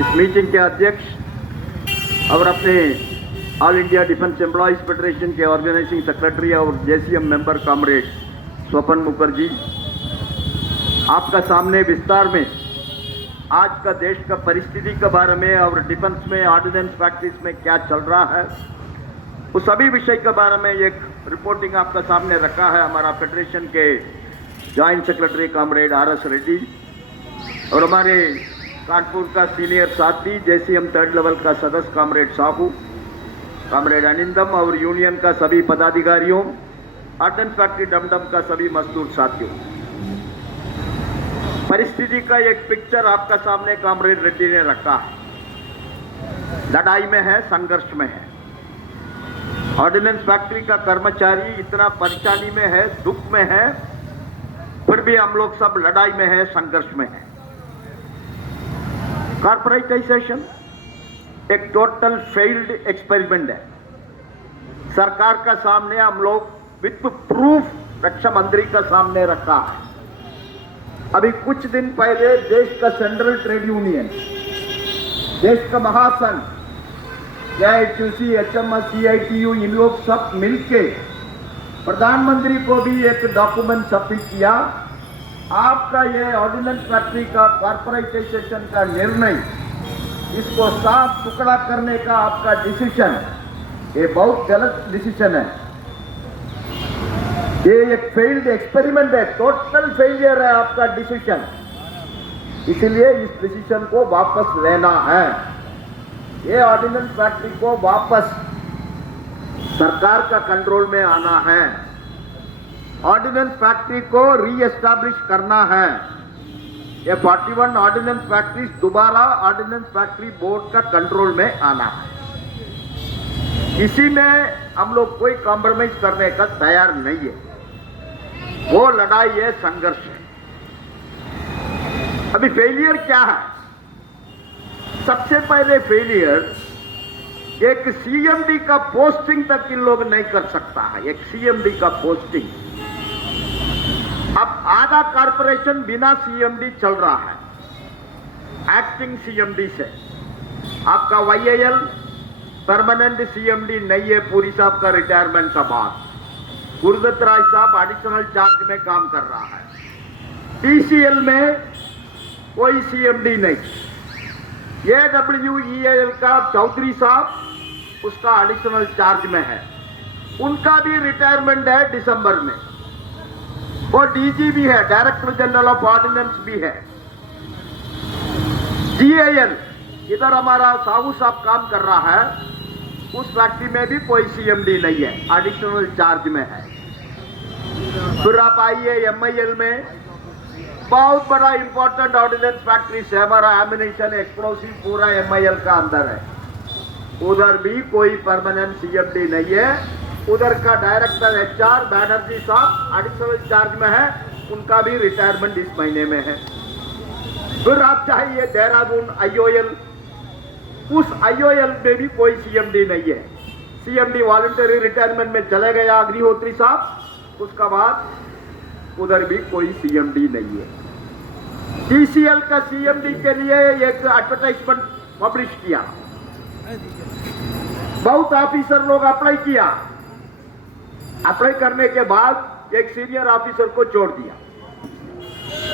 इस मीटिंग के अध्यक्ष और अपने all India defence employees federation के ऑर्गेनाइजिंग सेक्रेटरी और जेसीएम मेंबर कॉमरेड स्वपन मुखर्जी, आपका सामने विस्तार में आज का देश का परिस्थिति के बारे में और डिफेंस में ऑर्डिनेंस फैक्ट्रीज में क्या चल रहा है उस सभी विषय के बारे में एक रिपोर्टिंग आपका सामने रखा है हमारा फेडरेशन के joint secretary comrade RS Reddy और हमारे कानपुर का सीनियर साथी जेसीएम थर्ड लेवल का सदस्य कॉमरेड साहू, कॉमरेड अनिंदम और यूनियन का सभी पदाधिकारियों, ऑर्डिनेंस फैक्ट्री डमडम का सभी मजदूर साथियों। परिस्थिति का एक पिक्चर आपका सामने कॉमरेड रेड्डी ने रखा है। लड़ाई में है, संघर्ष में है। ऑर्डिनेंस फैक्ट्री का कर्मचारी इतना परेशानी में है, दुख में है, फिर भी हम लोग सब लड़ाई में है, संघर्ष में है। कॉर्पोरेटाइजेशन एक टोटल फेल्ड एक्सपेरिमेंट है। सरकार का सामने हम लोग विथ प्रूफ रक्षा मंत्री का सामने रखा है। अभी कुछ दिन पहले देश का सेंट्रल ट्रेड यूनियन, देश का महासंघ AITUC, HMS, CITU, इन लोग सब मिलके प्रधानमंत्री को भी एक डॉक्यूमेंट सबमिट किया। आपका ये ऑर्डिनेंस फैक्ट्री का कॉर्पोरेटाइजेशन का निर्णय, इसको साफ टुकड़ा करने का आपका डिसीजन, ये बहुत गलत डिसीजन है। ये एक फेल्ड एक्सपेरिमेंट है, टोटल फेलियर है आपका डिसीजन। इसलिए इस डिसीजन को वापस लेना है। ये ऑर्डिनेंस फैक्ट्री को वापस सरकार का कंट्रोल में आना है। ऑर्डिनेंस फैक्ट्री को रीएस्टैब्लिश करना है। ये 41 ऑर्डिनेंस फैक्ट्री दोबारा ऑर्डिनेंस फैक्ट्री बोर्ड का कंट्रोल में आना है। इसी में हम लोग कोई कॉम्प्रोमाइज करने का तैयार नहीं है। वो लड़ाई है, संघर्ष है। अभी फेलियर क्या है? सबसे पहले फेलियर एक CMD का पोस्टिंग तक इन लोग नहीं कर सकता है। एक CMD का पोस्टिंग, अब आधा कॉर्पोरेशन बिना CMD चल रहा है, एक्टिंग CMD से। आपका YAL परमानेंट CMD नहीं है, पूरी साहब का रिटायरमेंट का बाद। गुरदत्त राय साहब एडिशनल चार्ज में काम कर रहा है। TCL में कोई CMD नहीं। AWEAL का चौधरी साहब उसका एडिशनल चार्ज में है, उनका भी रिटायरमेंट है दिसंबर में। वो DG भी है, डायरेक्टर जनरल ऑफ ऑर्डिनेंस भी है। GAL इधर हमारा साहू साहब काम कर रहा है, उस फैक्ट्री में भी कोई CMD नहीं है, एडिशनल चार्ज में है। फिर आप आइए MIL में, बहुत बड़ा इंपॉर्टेंट ऑर्डिनेंस फैक्ट्री से हमारा एमिनेशन एक्सप्लोसिव पूरा MIL का अंदर है, उधर भी कोई परमानेंट CMD नहीं है। उधर का डायरेक्टर HR बैनर्जी साहब एडिशनल चार्ज में है, उनका भी रिटायरमेंट इस महीने में है। फिर आप चाहिए देहरादून IOL, उस IOL में भी कोई CMD नहीं है। CMD वॉलंटरी रिटायरमेंट में चले गया अग्निहोत्री साहब, उसका बाद उधर भी कोई CMD नहीं है। TCL का CMD के लिए एक एडवर्टाइजमेंट पब्लिश किया, बहुत ऑफिसर लोग अप्लाई किया। अप्लाई करने के बाद एक सीनियर ऑफिसर को छोड़ दिया।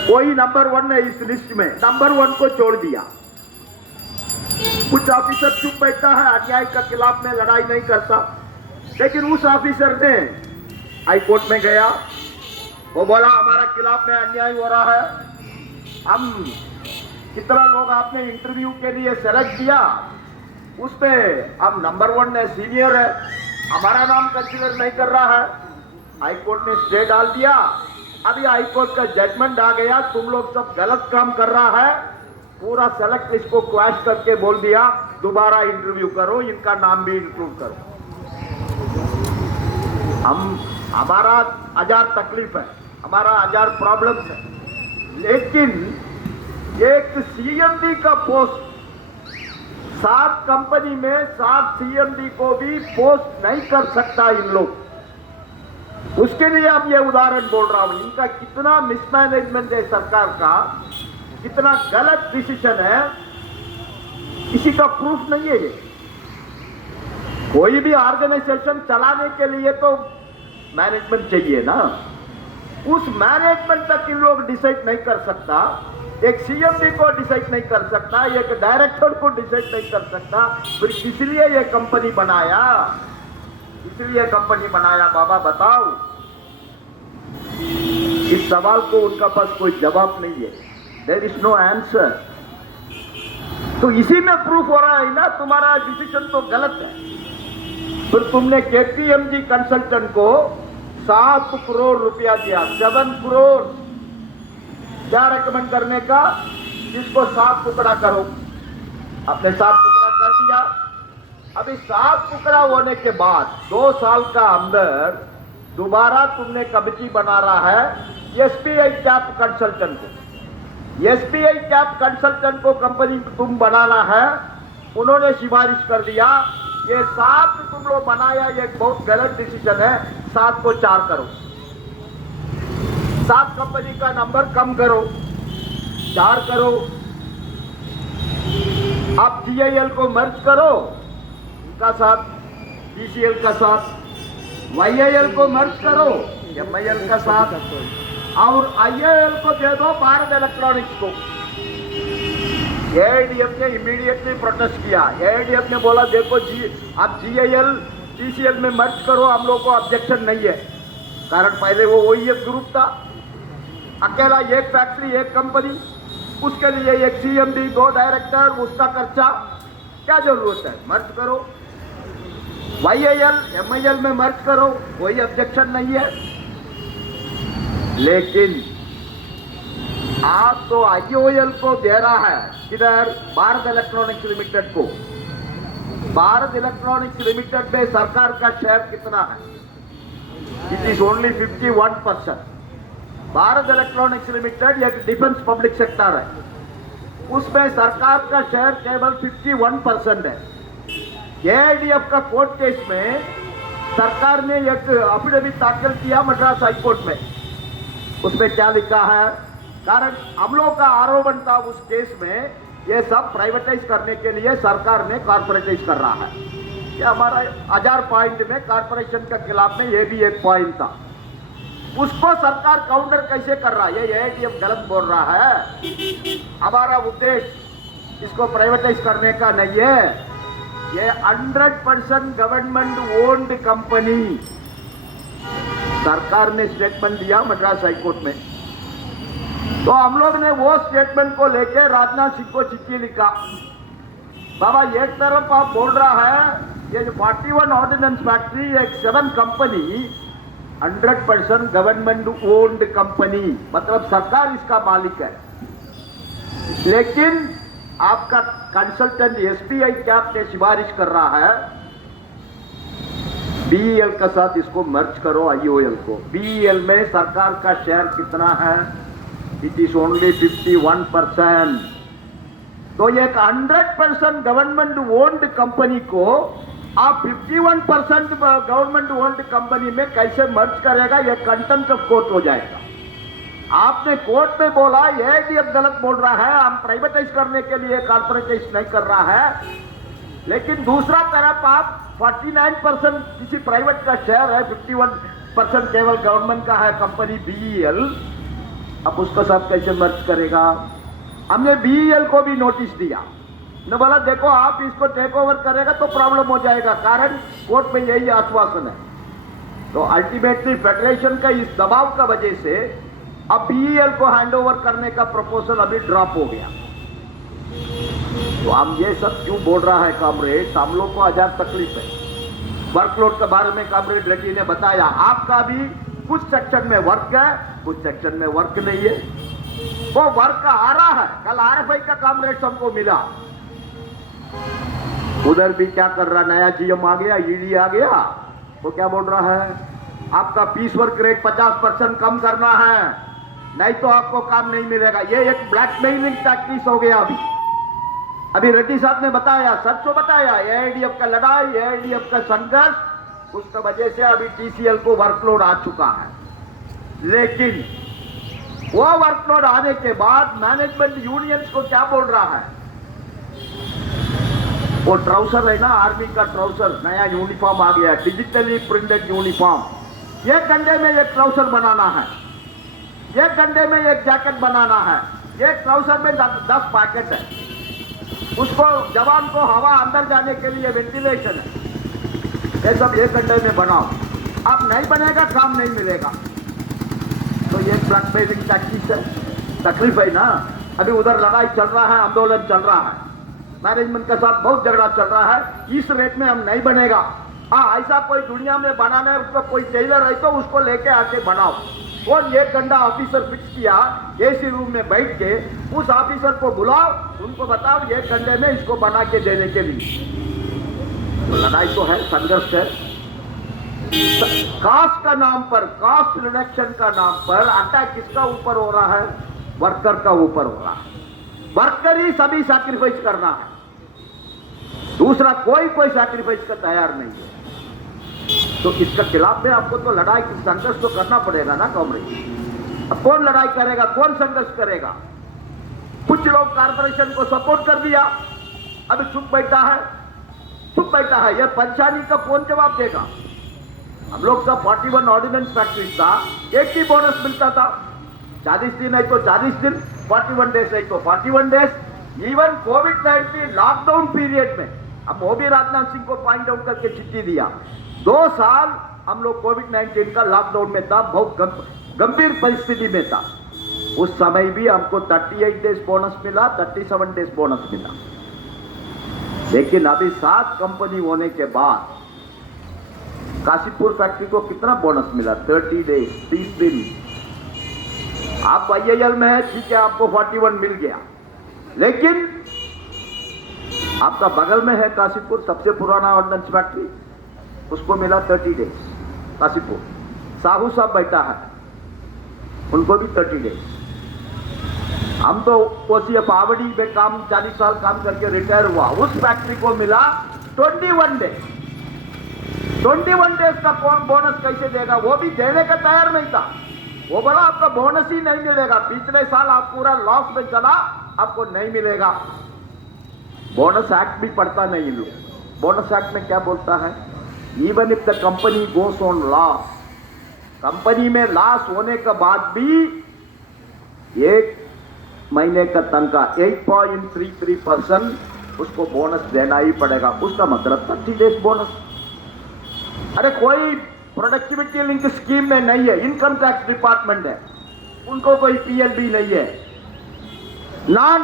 कोई नंबर 1 है इस लिस्ट में, नंबर 1 को छोड़ दिया। कुछ ऑफिसर चुप बैठा है, अन्याय के खिलाफ में लड़ाई नहीं करता, लेकिन उस ऑफिसर ने हाई कोर्ट में गया, वो बोला हमारा खिलाफ में अन्याय हो रहा है, हम कितना लोग आपने इंटरव्यू के लिए सेलेक्ट किया, उस पे हम नंबर 1 है, सीनियर है, हमारा नाम कंसीडर नहीं कर रहा है। हाई कोर्ट ने स्टे डाल दिया। अभी हाई कोर्ट का जजमेंट आ गया, तुम लोग सब गलत काम कर रहा है, पूरा सेलेक्ट लिस्ट को क्वैश करके बोल दिया दोबारा इंटरव्यू करो, इनका नाम भी इंक्लूड करो। हमारा हजार तकलीफ है, हमारा हजार प्रॉब्लम्स है, लेकिन एक CMD का पोस्ट 7 कंपनी में 7 CMD को भी पोस्ट नहीं कर सकता इन लोग। उसके लिए अब ये उदाहरण बोल रहा हूं, इनका कितना मिसमैनेजमेंट है सरकार का, कितना गलत डिसीजन है। किसी का प्रूफ नहीं है ये। कोई भी ऑर्गेनाइजेशन चलाने के लिए तो मैनेजमेंट चाहिए ना, उस मैनेजमेंट तक इन लोग डिसाइड नहीं कर सकता, एक सीएमडी को डिसाइड नहीं कर सकता, एक डायरेक्टर को डिसाइड नहीं कर सकता, फिर इसलिए ये कंपनी बनाया, इसलिए कंपनी बनाया। बाबा बताओ, इस सवाल को उनका पास कोई जवाब नहीं है, देयर इज नो आंसर। तो इसी में प्रूफ हो रहा है ना तुम्हारा डिसीजन तो गलत है। फिर तुमने केपीएमजी कंसल्टेंट को 7 करोड़ रुपया दिया, 7 करोड़, क्या रेकमेंड करने का, जिसको 7 टुकड़ा करो। आपने 7 टुकड़ा कर दिया। अभी 7 टुकड़ा होने के बाद 2 साल का अंदर दोबारा तुमने कमेटी बना रहा है एसबीआई कैप कंसल्टेंट को। एसबीआई कैप कंसल्टेंट को कंपनी तुम बनाना है, उन्होंने सिफारिश कर दिया ये 7 तुम लोग बनाया, ये बहुत गलत डिसीजन है, 7 को 4 करो, 7 कंपनी का नंबर कम करो, 4 करो। आप जीआईएल को मर्ज करो उनका साथ, डीसीएल का साथ, वाईआईएल को मर्ज करो एमआईएल का साथ, और आईआईएल को दे दो भारत इलेक्ट्रॉनिक्स को। एआईडीएफ ने इमीडिएटली प्रोटेस्ट किया। एआईडीएफ ने बोला देखो जी, आप जीआईएल डीसीएल में मर्ज करो, हम लोग को ऑब्जेक्शन नहीं है। कारण पहले वो ओईएफ ग्रुप था, अकेला एक फैक्ट्री एक कंपनी, उसके लिए एक सीएमडी 2 डायरेक्टर, उसका खर्चा, क्या जरूरत है, मर्ज करो। वाईआईएल एमआईएल में मर्ज करो, कोई ऑब्जेक्शन नहीं है। लेकिन आप तो आईओएल को दे रहा है, किधर, भारत इलेक्ट्रॉनिक्स लिमिटेड को। भारत इलेक्ट्रॉनिक्स लिमिटेड में सरकार का शेयर कितना है, it is only 51%। Bharat electronics limited एक डिफेंस पब्लिक सेक्टर है, उसमें सरकार का शेयर केवल 51% है। एआईडीएफ का कोर्ट केस में सरकार ने एक अफिडेविट दाखिल किया मद्रास हाईकोर्ट में, उसमें क्या लिखा है, कारण हम लोग का आरोपण था उस केस में ये सब प्राइवेटाइज करने के लिए सरकार ने कॉर्पोरेटाइज कर रहा है। ये हमारा 1000 पॉइंट में कॉर्पोरेशन के खिलाफ में ये भी एक पॉइंट था, उसको सरकार काउंटर कैसे कर रहा है, ये एआईडीएफ गलत बोल रहा है। हमारा उद्देश्य इसको प्राइवेटाइज करने का नहीं है, ये 100% गवर्नमेंट ओन्ड कंपनी, सरकार ने स्टेटमेंट दिया मद्रास हाईकोर्ट में। तो हम लोग ने वो स्टेटमेंट को लेके राजनाथ सिंह को चिट्ठी लिखा। बाबा एक तरफ आप बोल रहा है ये जो 41 ऑर्डिनेंस फैक्ट्री एक 7 कंपनी 100% गवर्नमेंट ओन्ड कंपनी, मतलब सरकार इसका मालिक है। लेकिन आपका कंसल्टेंट एसबीआई कैप ने सिफारिश कर रहा है बीईएल का साथ इसको मर्ज करो आईओएल को। बीईएल में सरकार का शेयर कितना है, इट इज ओनली 51%। तो एक 100% गवर्नमेंट ओन्ड कंपनी को आप 51% गवर्नमेंट ओन्ड कंपनी में कैसे मर्ज करेगा, यह कंटेम्प्ट ऑफ कोर्ट हो जाएगा। आपने कोर्ट में बोला एआईडीएफ गलत बोल रहा है, हम प्राइवेटाइज करने के लिए कॉर्पोरेटाइज नहीं कर रहा है, लेकिन दूसरा तरफ आप 49% किसी प्राइवेट का शेयर है, 51% केवल गवर्नमेंट का है कंपनी बीईएल, अब उसका साथ कैसे मर्ज करेगा। हमने बीईएल को भी नोटिस दिया, ने बोला देखो आप इसको टेक ओवर करेगा तो प्रॉब्लम हो जाएगा, कारण कोर्ट में यही आश्वासन है। तो अल्टीमेटली फेडरेशन का इस दबाव का वजह से अब बीईएल को हैंडओवर करने का प्रपोजल अभी ड्रॉप हो गया। तो हम ये सब क्यों बोल रहा है कॉमरेड, हम लोग को 1000 तकलीफ है। वर्कलोड के बारे में कॉमरेड रेड्डी ने बताया, आपका भी कुछ सेक्शन में वर्क है, कुछ सेक्शन में वर्क नहीं है। वो वर्क आ रहा है, कल आरएफआई का कॉमरेड हमको मिला, उधर भी क्या कर रहा, नया जीएम आ गया, ईडी आ गया, वो क्या बोल रहा है, आपका पीस वर्क रेट 50% कम करना है, नहीं तो आपको काम नहीं मिलेगा। ये एक ब्लैकमेलिंग टैक्टिक्स हो गया। अभी रेड्डी साहब ने बताया, सच तो बताया, एआईडीएफ का लड़ाई, एआईडीएफ का संघर्ष, उसकी वजह से अभी टीसीएल को वर्कलोड आ चुका है। लेकिन वो वर्कलोड आने के बाद मैनेजमेंट यूनियंस को क्या बोल रहा है, वो ट्राउसर है ना, आर्मी का ट्राउसर, नया यूनिफॉर्म आ गया, डिजिटली प्रिंटेड यूनिफॉर्म। 1 घंटे में एक ट्राउसर बनाना है, 1 घंटे में एक जैकेट बनाना है। एक ट्राउसर में 10 पैकेट है, उसको जवान को हवा अंदर जाने के लिए वेंटिलेशन है। ये सब 1 घंटे में बनाओ। अब नहीं बनेगा, काम नहीं मिलेगा। तो ये ब्लैकमेलिंग टैक्टिक्स है, तकलीफ है ना। अभी उधर लड़ाई चल रहा है, आंदोलन चल रहा है, मैनेजमेंट के साथ बहुत झगड़ा चल रहा है। इस रेट में हम नहीं बनेगा। हाँ, ऐसा कोई दुनिया में बनाना है, उसका कोई टेलर है तो उसको लेके आके बनाओ। वो 1 घंटा ऑफिसर फिक्स किया, एसी रूम में बैठ के उस ऑफिसर को बुलाओ, उनको बताओ 1 घंटे में इसको बना के देने के लिए। तो लड़ाई तो है, संघर्ष है। कास्ट का नाम पर, कास्ट रिडक्शन का नाम पर अटैक किसका ऊपर हो रहा है? वर्कर का ऊपर हो रहा है। वर्कर ही सभी सैक्रिफाइस करना है, दूसरा कोई सैक्रिफाइस का तैयार नहीं है। तो इसका खिलाफ में आपको तो लड़ाई, संघर्ष तो करना पड़ेगा ना कॉमरेड। अब कौन लड़ाई करेगा, कौन संघर्ष करेगा? कुछ लोग कारपोरेशन को सपोर्ट कर दिया, अभी चुप बैठा है। यह परेशानी का कौन जवाब देगा? हम लोग का 41 ऑर्डिनेंस फैक्ट्री था, एक ही बोनस मिलता था। 40 दिन है तो 40 दिन, 41 डेज है तो 41 डेज। इवन कोविड-19 लॉकडाउन पीरियड में अब वो भी राजनाथ सिंह को पॉइंट आउट करके चिट्ठी दिया। 2 साल हम लोग कोविड-19 का लॉकडाउन में था, बहुत गंभीर परिस्थिति में था। उस समय भी हमको 38 डेज बोनस मिला, 37 डेज बोनस मिला। लेकिन अभी 7 कंपनी होने के बाद काशीपुर फैक्ट्री को कितना बोनस मिला? 30 डेज, 30 दिन। आप IIL में है, ठीक है, आपको 41 मिल गया। लेकिन आपका बगल में है काशीपुर, सबसे पुराना ऑर्डिनेंस फैक्ट्री, उसको मिला 30 डेज। काशीपुर साहू साहब बैठा है, उनको भी 30 डेज। हम तो OCF आवड़ी में काम 40 साल काम करके रिटायर हुआ, उस फैक्ट्री को मिला 21 डेज। 21 डेज का कौन बोनस कैसे देगा? वो भी देने का तैयार नहीं था। वो बोला आपका बोनस ही नहीं मिलेगा, पिछले साल आप पूरा लॉस में चला, आपको नहीं मिलेगा। बोनस एक्ट भी पढ़ता नहीं लोग। बोनस एक्ट में क्या बोलता है? Even if the company goes on loss, company में लॉस होने के बाद भी 1 महीने का तनख्वाह 8.33% उसको बोनस देना ही पड़ेगा। उसका मतलब 30 डेज बोनस। अरे कोई प्रोडक्टिविटी लिंक स्कीम में नहीं है, इनकम टैक्स डिपार्टमेंट है, उनको कोई PLB नहीं है। नॉन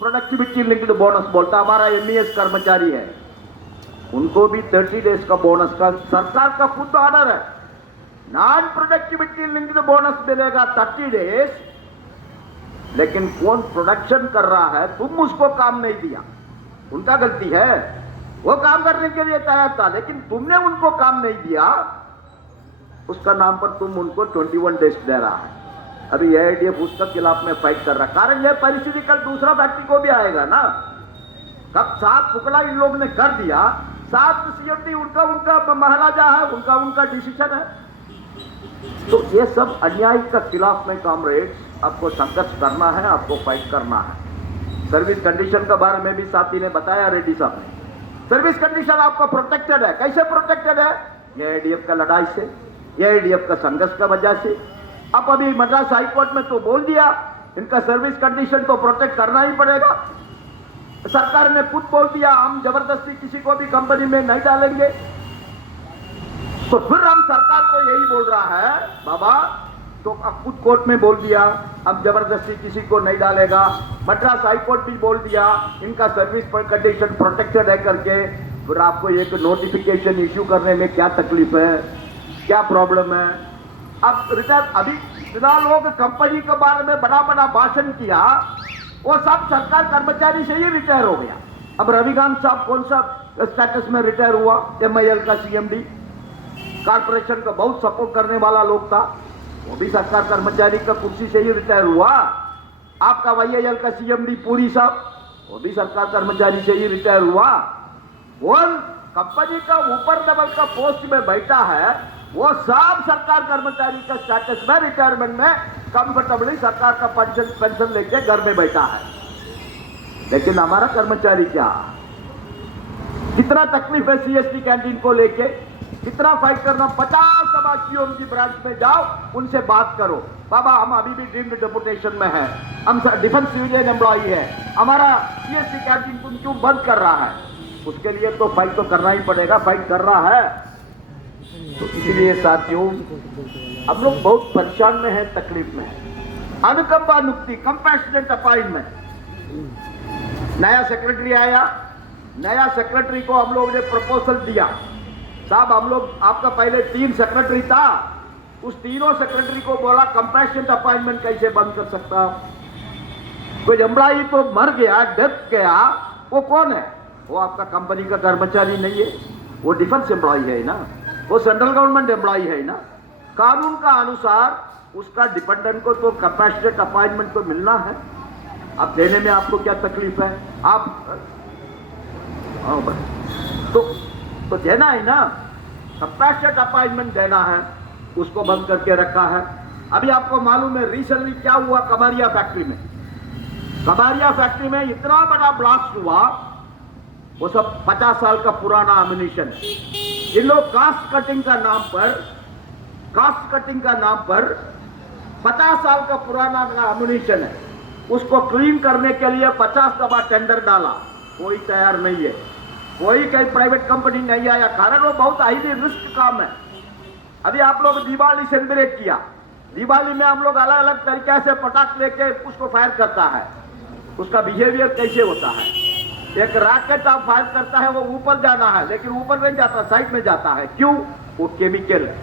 प्रोडक्टिविटी लिंक्ड बोनस बोलता, हमारा MES कर्मचारी है, उनको भी 30 डेज का बोनस का सरकार का खुद ऑर्डर है। नॉन प्रोडक्टिविटी लिंक्ड बोनस मिलेगा 30 डेज, लेकिन कौन प्रोडक्शन कर रहा है, तुम उसको काम नहीं दिया, उनका गलती है। वो काम करने के लिए तैयार था, लेकिन तुमने उनको काम नहीं दिया, उसका नाम पर तुम उनको 21 डेज दे रहा है। अभी AIDF उसका खिलाफ में फाइट कर रहा है। कारण यह परिस्थिति कल दूसरा फैक्ट्री को भी आएगा ना। तब 7 टुकड़ा इन लोग ने कर दिया, 7 CMD उनका महाराजा है, उनका डिसीजन है। तो ये सब अन्याय का खिलाफ में कॉमरेड्स आपको संघर्ष करना है, आपको फाइट करना है। सर्विस कंडीशन के बारे में भी साथी ने बताया, रेड्डी साहब ने। सर्विस कंडीशन आपका प्रोटेक्टेड है। कैसे प्रोटेक्टेड है? AIDF का लड़ाई से, AIDF का संघर्ष का वजह से। अब अभी मद्रास हाई कोर्ट में तो बोल दिया, इनका सर्विस कंडीशन तो प्रोटेक्ट करना ही पड़ेगा। सरकार ने खुद बोल दिया, हम जबरदस्ती किसी को भी कंपनी में नहीं डालेंगे। तो फिर हम सरकार को यही बोल रहा है, बाबा तो अब खुद कोर्ट में बोल दिया, अब जबरदस्ती किसी को नहीं डालेगा। मद्रास हाई कोर्ट भी बोल दिया, इनका सर्विस कंडीशन प्रोटेक्टेड है करके। फिर आपको एक नोटिफिकेशन इश्यू करने में क्या तकलीफ है, क्या प्रॉब्लम है? अब रिटायर, अभी इतना लोग कंपनी के बारे में बड़ा बड़ा भाषण किया, वो सब सरकार कर्मचारी से ही रिटायर हो गया। अब रविकांत साहब कौन सा स्टेटस में रिटायर हुआ? MIL का CMD, कारपोरेशन का बहुत सपोर्ट करने वाला लोग था, वो भी सरकार कर्मचारी का कुर्सी से ही रिटायर हुआ। आपका YIL का CMD पुरी साहब, वो भी सरकार कर्मचारी से ही रिटायर हुआ। वो कंपनी का ऊपर लेवल का पोस्ट में बैठा है, वो सब सरकार कर्मचारी का स्टेटस में रिटायरमेंट में कंफर्टेबली सरकार का पेंशन लेके घर में बैठा है। लेकिन हमारा कर्मचारी क्या, कितना तकलीफ है सीएसटी कैंटीन को लेके, कितना फाइट करना। 50 सभा क्यूएमजी ब्रांच में जाओ, उनसे बात करो, बाबा हम अभी भी डीम्ड डेपुटेशन में है, हम डिफेंस सिविलियन एम्प्लॉई है, हमारा सीएसटी कैंटीन तुम क्यों बंद कर रहा है? उसके लिए तो फाइट तो करना ही पड़ेगा, फाइट कर रहा है। तो इसलिए साथियों हम लोग बहुत परेशान में है, तकलीफ में है। अनुकंपा नियुक्ति, कंपैशनेट अपॉइंटमेंट, नया सेक्रेटरी आया, नया सेक्रेटरी को हम लोग ने प्रपोजल दिया, साहब हम लोग आपका पहले 3 सेक्रेटरी था, उस तीनों सेक्रेटरी को बोला कंपैशनेट अपॉइंटमेंट कैसे बंद कर सकता? कोई एम्प्लॉई तो मर गया, डेथ गया, वो कौन है? वो आपका कंपनी का कर्मचारी नहीं है, वो डिफेंस एम्प्लॉई है ना, वो सेंट्रल गवर्नमेंट एम्प्लॉई है ना। कानून का अनुसार उसका डिपेंडेंट को तो कंपैशनेट अपॉइंटमेंट तो मिलना है। अब देने में आपको क्या तकलीफ है? आप तो देना है ना, कंपैशनेट अपॉइंटमेंट देना है, उसको बंद करके रखा है। अभी आपको मालूम है रिसेंटली क्या हुआ कमारिया फैक्ट्री में? कमारिया फैक्ट्री में इतना बड़ा ब्लास्ट हुआ, वो सब 50 साल का पुराना एमिनिशन। इन लोग कास्ट कटिंग का नाम पर 50 साल का पुराना एमिनिशन है, उसको क्लीन करने के लिए 50 दफा टेंडर डाला, कोई तैयार नहीं है, कोई प्राइवेट कंपनी नहीं आया, कारण वो बहुत हाईली रिस्क काम है। अभी आप लोग दिवाली सेलिब्रेट किया, दिवाली में हम लोग अलग अलग तरीके से पटाख लेके उसको फायर करता है, उसका बिहेवियर कैसे होता है? एक रॉकेट आप फायर करता है, वो ऊपर जाना है, लेकिन ऊपर नहीं जाता, साइड में जाता है। क्यों? वो केमिकल है,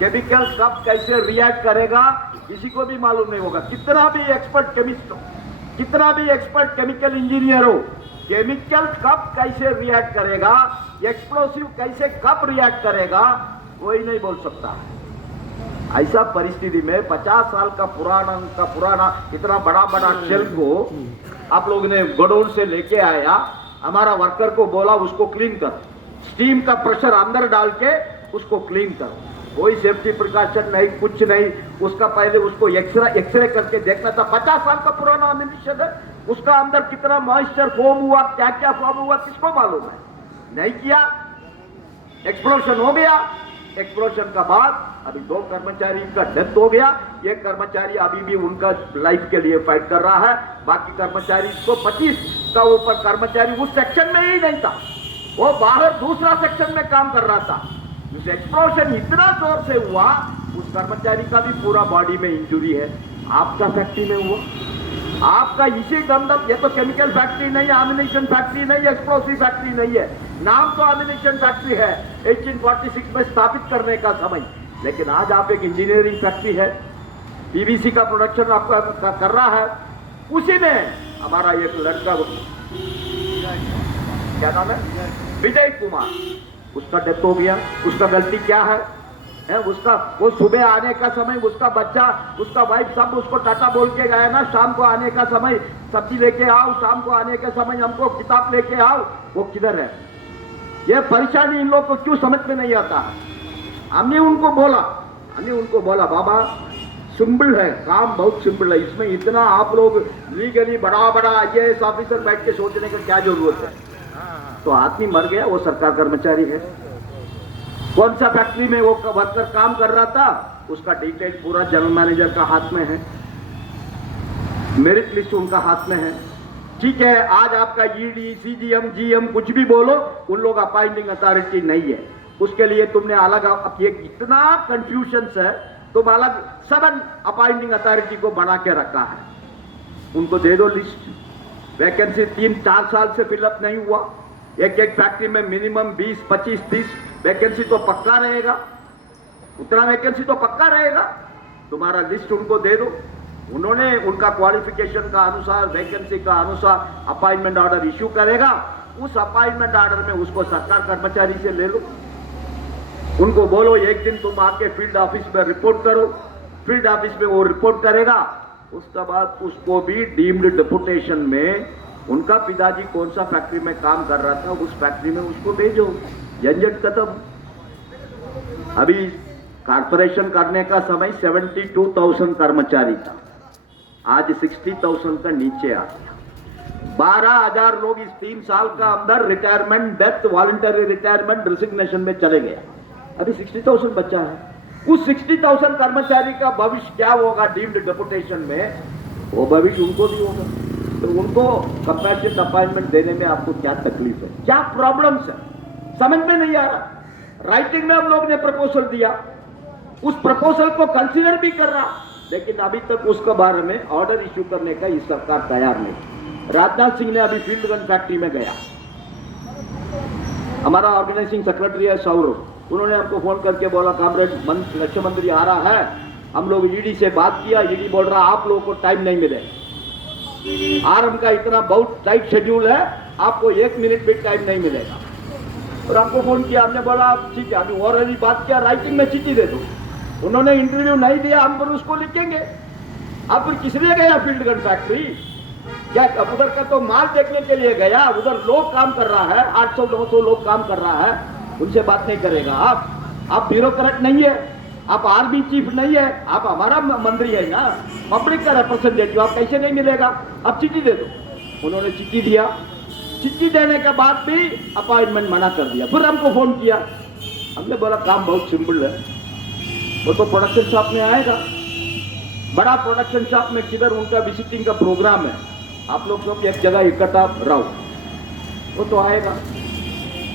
केमिकल कब कैसे रिएक्ट करेगा किसी को भी मालूम नहीं होगा। कितना भी एक्सपर्ट केमिस्ट हो, कितना भी एक्सपर्ट केमिकल इंजीनियर हो, केमिकल कब कैसे रिएक्ट करेगा, एक्सप्लोसिव कैसे कब रिएक्ट करेगा, कोई नहीं बोल सकता। ऐसा परिस्थिति में 50 साल का पुराना इतना बड़ा शेल को आप लोग ने गोडाउन से लेके आया, हमारा वर्कर को बोला उसको क्लीन कर, स्टीम का प्रेशर अंदर डाल के उसको क्लीन कर, कोई सेफ्टी प्रिकॉशन नहीं, कुछ नहीं। उसका पहले उसको एक्सरे करके देखना था। 50 साल का पुराना एमिनिशन है, उसका अंदर कितना मॉइस्चर फॉर्म हुआ, क्या क्या फॉर्म हुआ, किसको मालूम है? नहीं किया, एक्सप्लोशन हो गया। एक्सप्लोशन का बाद अभी 2 कर्मचारी का डेथ हो गया। एक कर्मचारी अभी भी उनका लाइफ के लिए फाइट कर रहा है, बाकी कर्मचारी को 25 का ऊपर कर्मचारी उस सेक्शन में ही नहीं था, वो बाहर दूसरा सेक्शन में काम कर रहा था। उस एक्सप्लोशन इतना जोर से हुआ, उस कर्मचारी का भी पूरा बॉडी में इंजुरी है। आपका फैक्ट्री में हुआ, आपका इसी दमदम, ये तो केमिकल फैक्ट्री नहीं है, एमिनिशन फैक्ट्री नहीं है, एक्सप्लोसिव फैक्ट्री नहीं है, नाम तो एमिनिशन फैक्ट्री है 1846 में स्थापित करने का समय, लेकिन आज आप एक इंजीनियरिंग फैक्ट्री है, पीवीसी का प्रोडक्शन आपका कर रहा है। उसी में हमारा एक लड़का, क्या नाम है, विजय कुमार, उसका डेथ हो गया। उसका गलती क्या है? उसका वो सुबह आने का समय, उसका बच्चा, उसका वाइफ सब उसको टाटा बोल के गया ना, शाम को आने का समय सब्जी लेके आओ, शाम को आने के समय हमको किताब लेके आओ, वो किधर है? ये परेशानी इन लोग को क्यों समझ में नहीं आता है? हमने उनको बोला बाबा सिंपल है, काम बहुत सिंपल है, इसमें इतना आप लोग लीगली बड़ा IAS ऑफिसर बैठ के सोचने का क्या जरूरत है? तो आदमी मर गया, वो सरकार कर्मचारी है। कौन सा फैक्ट्री में वो वर्कर काम कर रहा था, उसका डिटेल पूरा जनरल मैनेजर का हाथ में है, मेरिट लिस्ट उनका हाथ में है। ठीक है, आज आपका ED, CGM, GM कुछ भी बोलो, उन लोग अपॉइंटिंग अथॉरिटी नहीं है, उसके लिए तुमने अलग, ये इतना कंफ्यूजन है, तुम अलग 7 अपॉइंटिंग अथॉरिटी को बना के रखा है। उनको दे दो लिस्ट। वैकेंसी 3-4 साल से फिलअप नहीं हुआ, एक फैक्ट्री में मिनिमम 20, 25, 30 वैकेंसी तो पक्का रहेगा, उतना वैकेंसी तो पक्का रहेगा। तुम्हारा लिस्ट उनको दे दो, उन्होंने उनका क्वालिफिकेशन का अनुसार, वैकेंसी का अनुसार अपॉइंटमेंट ऑर्डर इश्यू करेगा, उस अपॉइंटमेंट ऑर्डर में उसको सरकार कर्मचारी से ले लो। उनको बोलो एक दिन तुम आके फील्ड ऑफिस में रिपोर्ट करो, फील्ड ऑफिस में वो रिपोर्ट करेगा, उसके बाद उसको भी डीम्ड डेपुटेशन में उनका पिताजी कौन सा फैक्ट्री में काम कर रहा था, उस फैक्ट्री में उसको भेजो, झंझट खत्म। अभी कारपोरेशन करने का समय 72,000 कर्मचारी था, आज 60,000 का नीचे आ गया। 12,000 लोग इस 3 साल का अंदर retirement, death, voluntary retirement, resignation में चले गए। अभी 60,000 बच्चा है। उस 60,000 कर्मचारी का भविष्य क्या होगा डीम्ड डेपुटेशन में, वो भविष्य उनको भी होगा। तो उनको कंपैशनेट अपॉइंटमेंट देने में आपको क्या तकलीफ है, क्या प्रॉब्लम्स है, समझ में नहीं आ रहा। राइटिंग में हम लोग ने प्रपोजल दिया, उस प्रपोजल को कंसीडर भी कर रहा, लेकिन अभी तक उसके बारे में ऑर्डर इश्यू करने का इस सरकार तैयार नहीं। राजनाथ सिंह ने अभी फील्ड गन फैक्ट्री में गया, हमारा ऑर्गेनाइजिंग सेक्रेटरी है सौरभ, उन्होंने हमको फोन करके बोला कामरेड रक्षा मंत्री आ रहा है, हम लोग ईडी से बात किया, ईडी बोल रहा आप लोगों को टाइम नहीं मिले, आर्म का इतना बहुत टाइट शेड्यूल है, आपको 1 मिनट भी टाइम नहीं मिलेगा। और आपको फोन किया, हमने बोला ठीक है, अभी ऑलरेडी बात किया, राइटिंग में चिट्ठी दे दो। उन्होंने इंटरव्यू नहीं दिया, हम पर उसको लिखेंगे। अब फिर किस लिए गया फील्ड गन फैक्ट्री? क्या उधर का तो माल देखने के लिए गया, उधर लोग काम कर रहा है, 800-900 लोग काम कर रहा है, उनसे बात नहीं करेगा आप ब्यूरोक्रेट नहीं है, आप आर्मी चीफ नहीं है, आप हमारा मंत्री है ना, पब्लिक का रिप्रेजेंटेटिव, आप कैसे नहीं मिलेगा? अब चिट्ठी दे दो। उन्होंने चिट्ठी दिया, चिट्ठी देने के बाद भी अपॉइंटमेंट मना कर दिया। फिर हमको फोन किया, हमने बोला काम बहुत सिंपल है, वो तो प्रोडक्शन शॉप में आएगा, बड़ा प्रोडक्शन शॉप में किधर उनका विजिटिंग का प्रोग्राम है, आप लोग सब एक जगह इकट्ठा रहो, वो तो आएगा।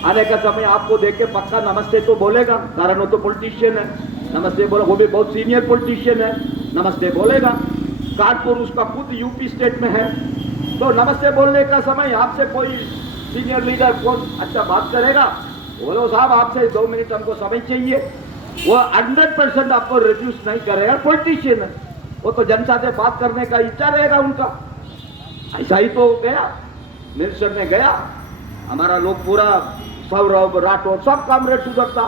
आने का समय आपको देख के पक्का नमस्ते तो बोलेगा, कारण वो तो पॉलिटिशियन है, नमस्ते बोला, वो भी बहुत सीनियर पॉलिटिशियन है, नमस्ते बोलेगा। कानपुर उसका खुद यूपी स्टेट में है, तो नमस्ते बोलने का समय आपसे कोई सीनियर लीडर कौन अच्छा बात करेगा, बोलो साहब आपसे 2 मिनट हमको समय चाहिए, वो 100% आपको रिफ्यूज नहीं करेगा, पॉलिटिशियन है, वो तो जनता से बात करने का इच्छा रहेगा उनका। ऐसा ही तो गया, मिनिस्टर ने गया, हमारा लोग पूरा सौरभ राठौर सब कामरेड उधर था,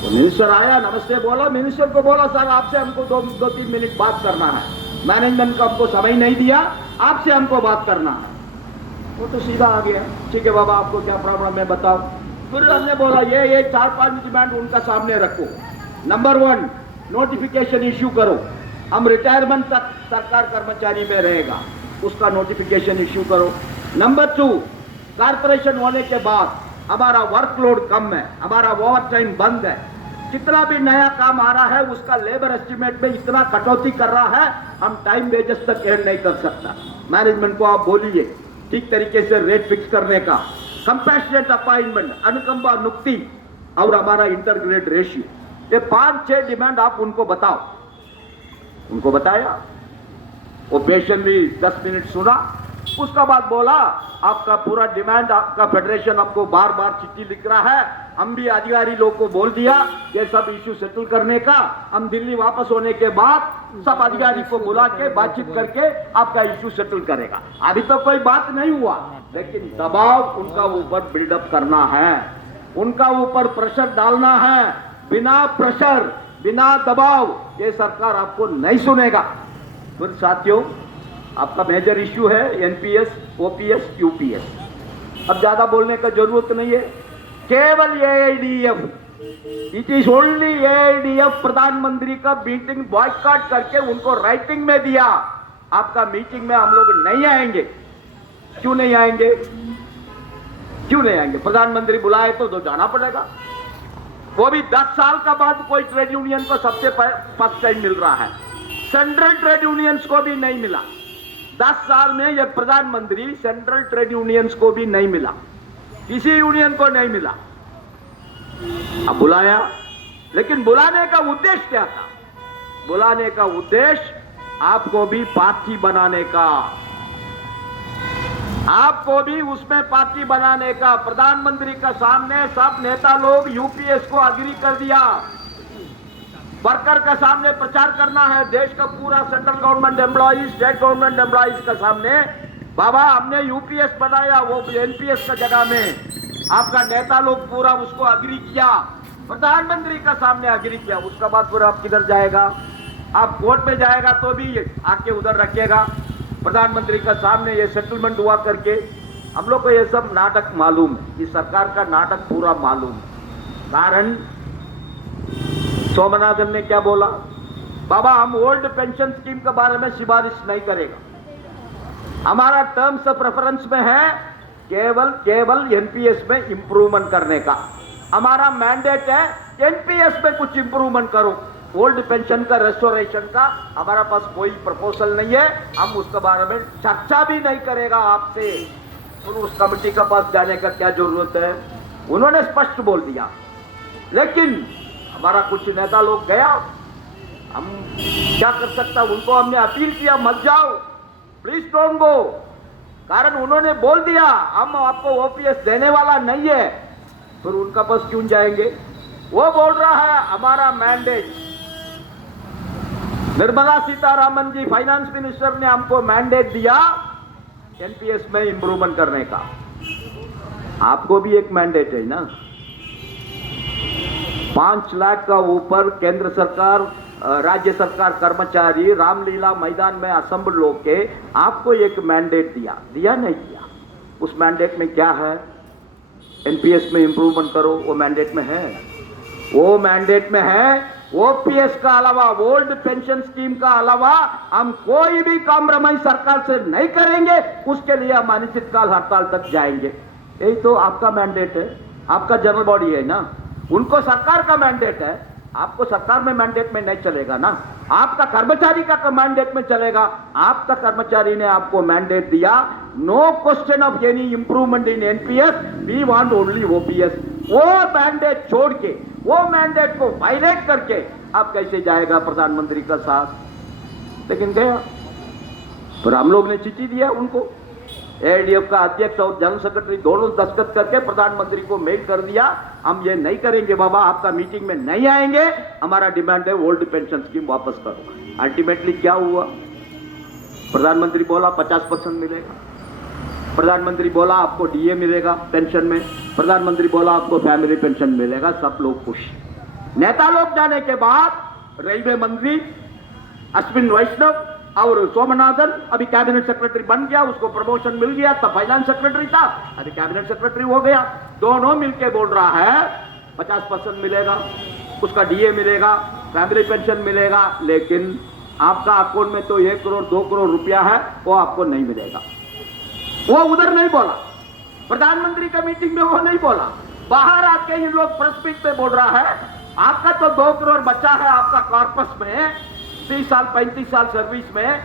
तो मिनिस्टर आया, नमस्ते बोला, मिनिस्टर को बोला सर आपसे हमको 2-3 मिनट बात करना है, मैनेजमेंट का हमको समय नहीं दिया, आपसे हमको बात करना है। वो तो सीधा आ गया, ठीक है बाबा आपको क्या प्रॉब्लम है बताओ। फिर हमने बोला ये 4-5 डिमांड उनका सामने रखो। नंबर 1 नोटिफिकेशन इश्यू करो, हम रिटायरमेंट तक सरकार कर्मचारी में रहेगा, उसका नोटिफिकेशन इश्यू करो। नंबर 2 कारपोरेशन होने के बाद हमारा वर्कलोड कम है, हमारा ओवर टाइम बंद है, जितना भी नया काम आ रहा है उसका लेबर एस्टिमेट में इतना कटौती कर रहा है, हम टाइम वेजेस तक एड नहीं कर सकता। मैनेजमेंट को आप बोलिए ठीक तरीके से रेट फिक्स करने का, कंपैशनेट अपॉइंटमेंट, अनुकंपा नियुक्ति और हमारा इंटरग्रेड रेशियो, ये 5-6 डिमांड आप उनको बताओ। उनको बताया, वो पेशेंटली 10 मिनट सुना, उसका बाद बोला आपका पूरा डिमांड, आपका फेडरेशन आपको बार बार चिट्ठी लिख रहा है, हम भी अधिकारी लोग को बोल दिया ये सब इश्यू सेटल करने का, हम दिल्ली वापस होने के बाद सब अधिकारी को बुला के बातचीत करके आपका इश्यू सेटल करेगा। अभी तो कोई बात नहीं हुआ, लेकिन दबाव उनका ऊपर बिल्डअप करना है, उनका ऊपर प्रेशर डालना है। बिना प्रेशर, बिना दबाव ये सरकार आपको नहीं सुनेगा। फिर साथियों आपका मेजर इश्यू है एनपीएस, ओपीएस, यूपीएस। अब ज्यादा बोलने का जरूरत नहीं है, केवल एआईडीएफ, इट इज ओनली एआईडीएफ प्रधानमंत्री का मीटिंग बॉयकॉट करके उनको राइटिंग में दिया, आपका मीटिंग में हम लोग नहीं आएंगे। क्यों नहीं आएंगे? क्यों नहीं आएंगे? प्रधानमंत्री बुलाए तो जाना पड़ेगा, वो भी 10 साल का बाद कोई ट्रेड यूनियन को सबसे फर्स्ट टाइम मिल रहा है, सेंट्रल ट्रेड यूनियंस को भी नहीं मिला। 10 साल में यह प्रधानमंत्री सेंट्रल ट्रेड यूनियंस को भी नहीं मिला, किसी यूनियन को नहीं मिला। अब बुलाया, लेकिन बुलाने का उद्देश्य क्या था? बुलाने का उद्देश्य आपको भी पार्टी बनाने का, आपको भी उसमें पार्टी बनाने का। प्रधानमंत्री का सामने सब नेता लोग यूपीएस को अग्री कर दिया, वर्कर का सामने प्रचार करना है, देश का पूरा central government employees, state government employees का सामने, बाबा हमने यूपीएस बनाया, वो एनपीएस का जगह में आपका नेता लोग पूरा उसको अग्री किया, प्रधानमंत्री का सामने अग्री किया। उसका बाद फिर आप किधर जाएगा? आप कोर्ट में जाएगा तो भी आके उधर रखेगा, प्रधानमंत्री का सामने ये सेटलमेंट हुआ करके। हम लोग को ये सब नाटक मालूम है, इस सरकार का नाटक पूरा मालूम है। कारण सोमनाथन ने क्या बोला, बाबा हम ओल्ड पेंशन स्कीम के बारे में सिफारिश नहीं करेगा, हमारा टर्म्स ऑफ रेफरेंस में है केवल एनपीएस में इंप्रूवमेंट करने का। हमारा मैंडेट है एनपीएस में कुछ इंप्रूवमेंट करो। ओल्ड पेंशन का रेस्टोरेशन का हमारा पास कोई प्रपोजल नहीं है, हम उसके बारे में चर्चा भी नहीं करेगा आपसे। तो उस कमेटी के पास जाने का क्या जरूरत है, उन्होंने स्पष्ट बोल दिया। लेकिन हमारा कुछ नेता लोग गया, हम क्या कर सकता, उनको हमने अपील किया मत जाओ, प्लीज डोंट गो, कारण उन्होंने बोल दिया हम आपको ओपीएस देने वाला नहीं है, फिर उनका पास क्यों जाएंगे। वो बोल रहा है हमारा मैंडेट, निर्मला सीतारामन जी फाइनेंस मिनिस्टर ने हमको मैंडेट दिया एनपीएस में इंप्रूवमेंट करने का। आपको भी एक मैंडेट है ना। 5 लाख का ऊपर केंद्र सरकार राज्य सरकार कर्मचारी रामलीला मैदान में असेंबल लोग के आपको एक मैंडेट दिया नहीं दिया। उस मैंडेट में क्या है, एनपीएस में इंप्रूवमेंट करो, वो मैंडेट में है। वो मैंडेट में है ओपीएस का अलावा, ओल्ड पेंशन स्कीम का अलावा हम कोई भी कॉम्प्रोमाइज सरकार से नहीं करेंगे, उसके लिए हम अनिश्चितकाल हड़ताल तक जाएंगे। यही तो आपका मैंडेट है, आपका जनरल बॉडी है ना। उनको सरकार का मैंडेट है, आपको सरकार में मैंडेट में नहीं चलेगा ना, आपका कर्मचारी का मैंडेट में चलेगा। आपका कर्मचारी ने आपको मैंडेट दिया, no question of any improvement in NPS, we want only OPS. वो मैंडेट छोड़ के, वो मैंडेट को वायलेट करके आप कैसे जाएगा प्रधानमंत्री का साथ। लेकिन गया, फिर हम लोग ने चिट्ठी दिया उनको, एडीएफ का अध्यक्ष और जनरल सेक्रेटरी दोनों दस्तखत करके प्रधानमंत्री को मेल कर दिया, हम ये नहीं करेंगे बाबा, आपका मीटिंग में नहीं आएंगे, हमारा डिमांड है ओल्ड पेंशन स्कीम वापस करो। अल्टीमेटली क्या हुआ, प्रधानमंत्री बोला 50% मिलेगा, प्रधानमंत्री बोला आपको डीए मिलेगा पेंशन में, प्रधानमंत्री बोला आपको फैमिली पेंशन मिलेगा, सब लोग खुश। नेता लोग जाने के बाद रेलवे मंत्री अश्विन वैष्णव और सोमनाथन अभी कैबिनेट सेक्रेटरी बन गया, उसको प्रमोशन मिल गया, तब फाइनेंस सेक्रेटरी था, अभी कैबिनेट सेक्रेटरी हो गया। दोनों मिलके बोल रहा है 50% मिलेगा, उसका डीए मिलेगा, फैमिली पेंशन मिलेगा, लेकिन आपका अकाउंट में तो 1 करोड़ 2 करोड़ रुपया है, वो आपको नहीं मिलेगा। वो उधर नहीं बोला, प्रधानमंत्री का मीटिंग में वो नहीं बोला, बाहर आके इन लोग प्रेस मीट पे बोल रहा है आपका तो 2 करोड़ बचा है आपका कॉर्पस में, 30 साल 35 साल सर्विस में,